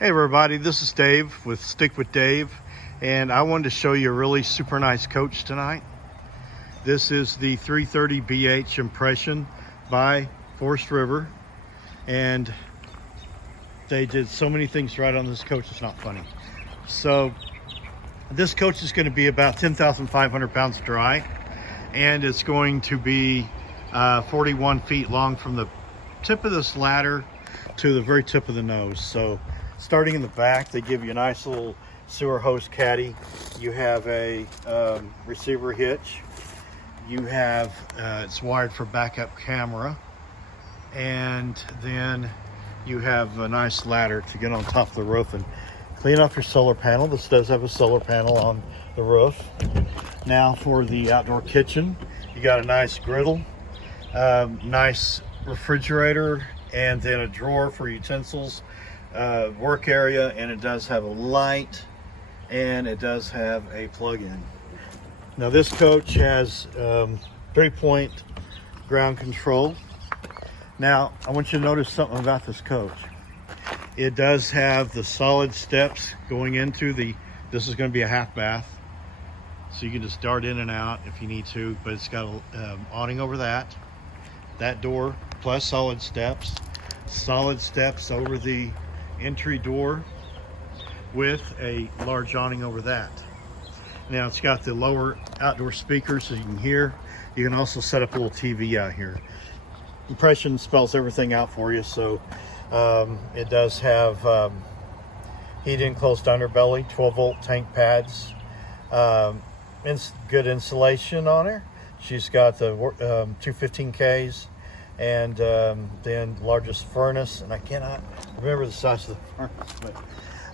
Hey everybody, this is Dave with Stick with Dave, and I wanted to show you a really super nice coach tonight. This is the 330 BH Impression by Forest River, and they did so many things right on this coach, it's not funny. So this coach is going to be about 10,500 pounds dry, and it's going to be 41 feet long from the tip of this ladder to the very tip of the nose. So starting in the back, they give you a nice little sewer hose caddy. You have a receiver hitch. You have, it's wired for backup camera. And then you have a nice ladder to get on top of the roof and clean off your solar panel. This does have a solar panel on the roof. Now for the outdoor kitchen, you got a nice griddle, nice refrigerator, and then a drawer for utensils, work area, and it does have a light, and it does have a plug-in. Now this coach has 3-point ground control. Now I want you to notice something about this coach. It does have the solid steps going into this is going to be a half bath, so you can just dart in and out if you need to, but it's got a awning over that door, plus solid steps over the entry door with a large awning over that. Now it's got the lower outdoor speakers so you can hear. You can also set up a little TV out here. Impression spells everything out for you. So it does have heat enclosed underbelly, 12-volt tank pads, good insulation on her. She's got the 215Ks, and then largest furnace, and I cannot remember the size of the furnace,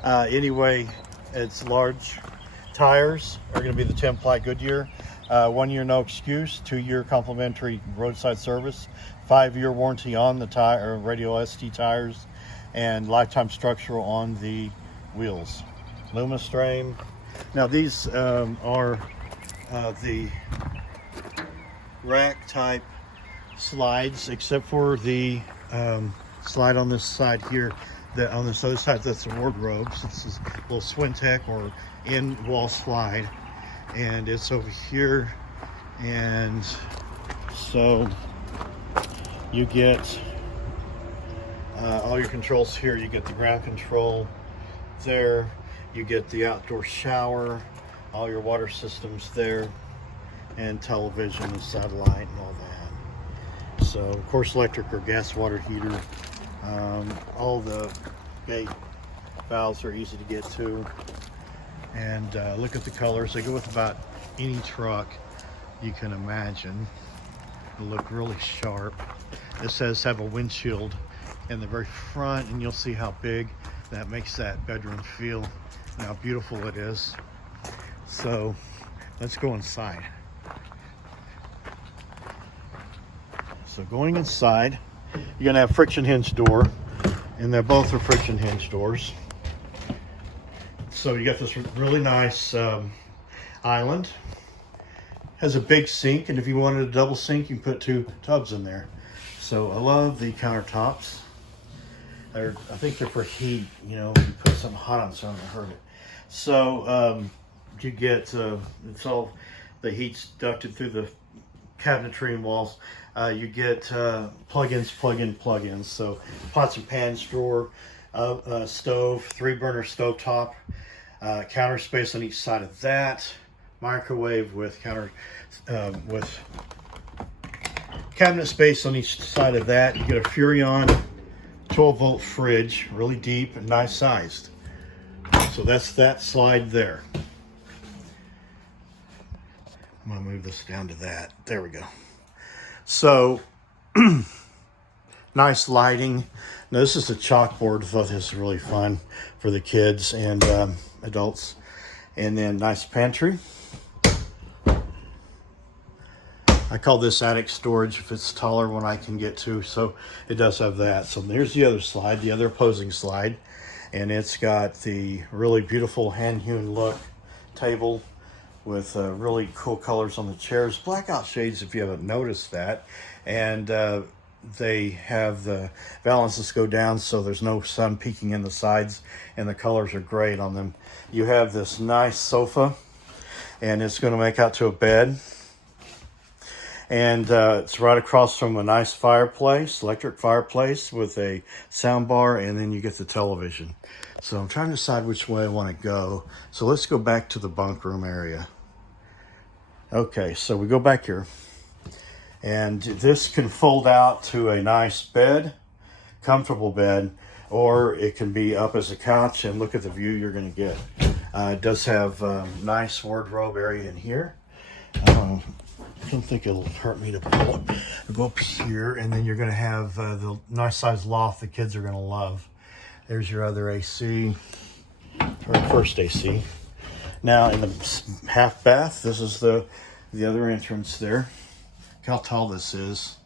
but anyway, it's large. Tires are going to be the 10-ply Goodyear, 1 year no excuse, 2-year complimentary roadside service, 5-year warranty on the tire, radial ST tires, and lifetime structural on the wheels. Lumistrame. Now these are the rack type slides, except for the slide on this side here. That on this other side, that's the wardrobes. This is a little Swintech or in-wall slide, and it's over here. And so you get all your controls here. You get the ground control there. You get the outdoor shower, all your water systems there, and television and satellite and all that. So of course, electric or gas water heater. All the gate valves are easy to get to, and look at the colors. They go with about any truck you can imagine. They look really sharp. It says have a windshield in the very front, and you'll see how big that makes that bedroom feel and how beautiful it is. So let's go inside. So going inside, you're gonna have friction hinge door, and they're both are friction hinge doors. So you got this really nice island. Has a big sink, and if you wanted a double sink, you can put 2 tubs in there. So I love the countertops. I think they're for heat. You know, you put something hot on something to hurt it. So you get it's all the heat's ducted through the cabinetry and walls. You get plug-ins, plug-ins. So pots and pans drawer, stove, 3-burner stove top, counter space on each side of that, microwave with with cabinet space on each side of that. You get a Furrion 12-volt fridge, really deep and nice sized. So that's that slide there. I'm gonna move this down to that. There we go. So nice lighting. Now this is a chalkboard. I thought this was really fun for the kids and adults. And then nice pantry. I call this attic storage if it's taller one I can get to. So it does have that. So there's the other slide, the other opposing slide. And it's got the really beautiful hand-hewn look table with really cool colors on the chairs. Blackout shades if you haven't noticed that. And they have the balances go down so there's no sun peeking in the sides, and the colors are great on them. You have this nice sofa, and it's going to make out to a bed. And it's right across from a nice fireplace, electric fireplace with a sound bar, and then you get the television. So I'm trying to decide which way I want to go. So let's go back to the bunk room area. Okay, so we go back here. And this can fold out to a nice bed, comfortable bed, or it can be up as a couch, and look at the view you're going to get. It does have a nice wardrobe area in here. I don't think it'll hurt me to pull it. Go up here, and then you're going to have the nice size loft the kids are going to love. There's your other AC, or first AC. Now in the half bath, this is the other entrance there. Look how tall this is.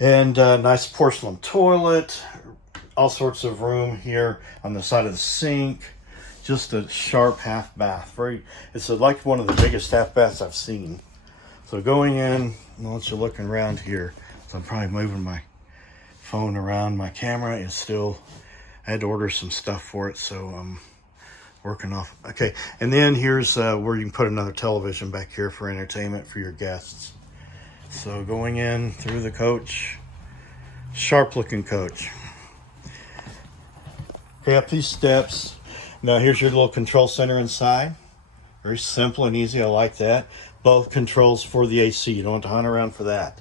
And nice porcelain toilet, all sorts of room here on the side of the sink. Just a sharp half bath. It's like one of the biggest half baths I've seen. So going in, once you're looking around here, so I'm probably moving my phone around. My camera is still, I had to order some stuff for it, so I'm working off. Okay, and then here's where you can put another television back here for entertainment for your guests. So going in through the coach, sharp looking coach. Okay, up these steps. Now here's your little control center inside. Very simple and easy, I like that. Both controls for the AC, you don't have to hunt around for that.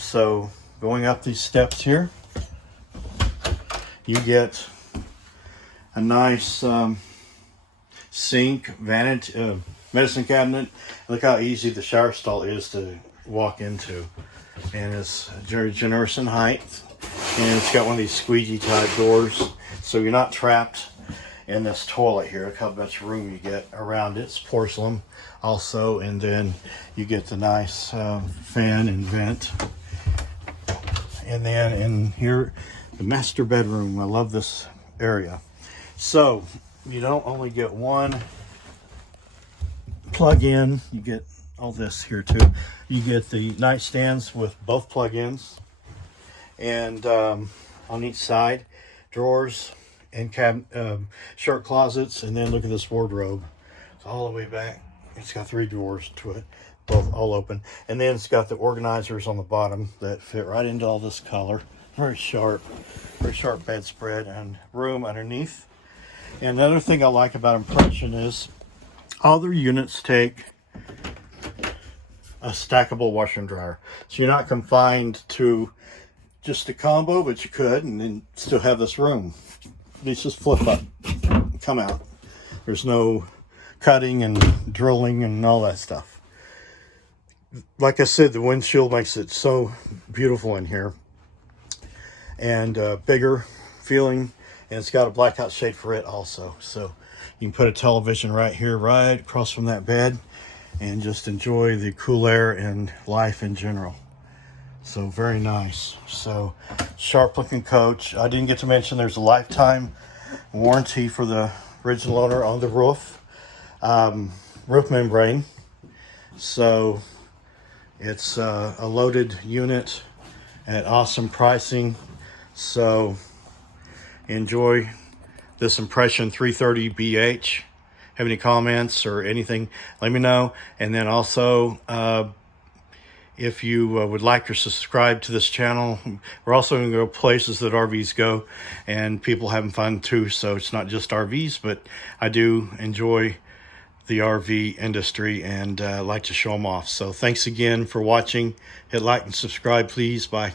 So going up these steps here, you get a nice sink, vanity, medicine cabinet. Look how easy the shower stall is to walk into. And it's very generous in height. And it's got one of these squeegee type doors, so you're not trapped in this toilet here. Look how much room you get around it. It's porcelain also, and then you get the nice fan and vent. And then in here, the master bedroom. I love this area. So you don't only get one plug-in, you get all this here too. You get the nightstands with both plug-ins, and on each side, drawers and shirt closets. And then look at this wardrobe. It's all the way back. It's got 3 drawers to it, both all open. And then it's got the organizers on the bottom that fit right into all this color. Very sharp bedspread and room underneath. And another thing I like about Impression is all their units take a stackable washer and dryer. So you're not confined to just a combo, but you could, and then still have this room. These just flip up, come out. There's no cutting and drilling and all that stuff. Like I said, the windshield makes it so beautiful in here, and bigger feeling, and it's got a blackout shade for it also. So you can put a television right here, right across from that bed, and just enjoy the cool air and life in general. So very nice. So sharp looking coach. I didn't get to mention there's a lifetime warranty for the original owner on the roof, roof membrane. So it's a loaded unit at awesome pricing. So enjoy this Impression 330BH. Have any comments or anything, let me know. And then also, if you would like to subscribe to this channel, we're also going to go places that RVs go, and people having fun too. So it's not just RVs, but I do enjoy the RV industry and like to show them off. So thanks again for watching. Hit like and subscribe, please. Bye.